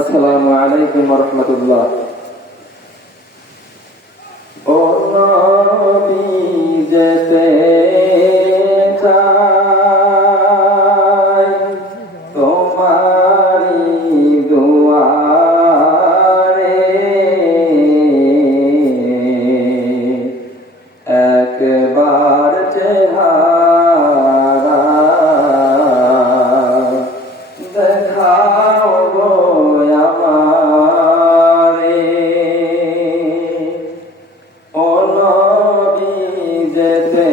আসসালামু আলাইকুম ওয়া রাহমাতুল্লাহ। ও নবী যেতে চাই তোমারি দুয়ারে, একবার চেহারা দেখাও গো আমারে। ও নবী যেতে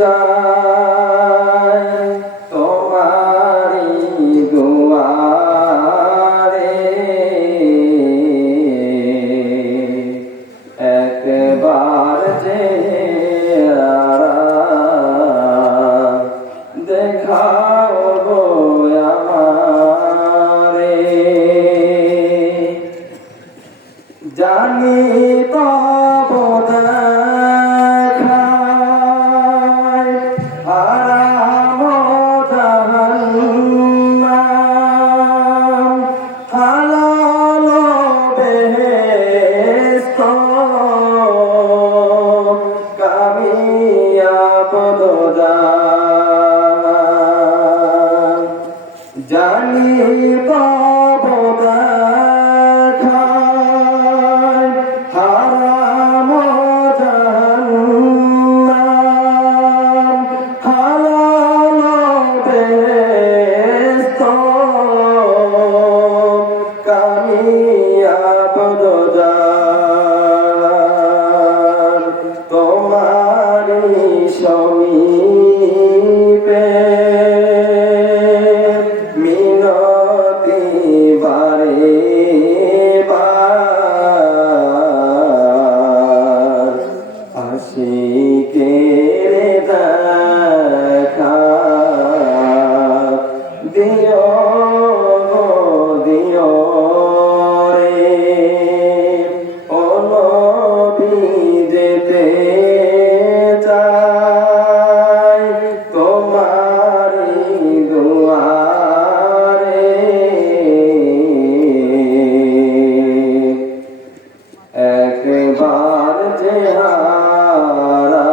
চাই তোমারি দুয়ারে, একবার চেহারা দেখাও গো আমারে। জানি পাব দেখায় হারাম জাহান্নাম, হালাল বেহেশত কামিয়াব দোজাখ। জানি পাব দেখায় হারাম জাহান্নাম, হালাল বেহেশত কামিয়াব দোজাখ। তোমারি সমীপে মিনতি বারে বার, আশিকের দেখা দিও গো দিও রে। ও নবী যেতে চাই তোমারি দুয়ারে, একবার চেহারা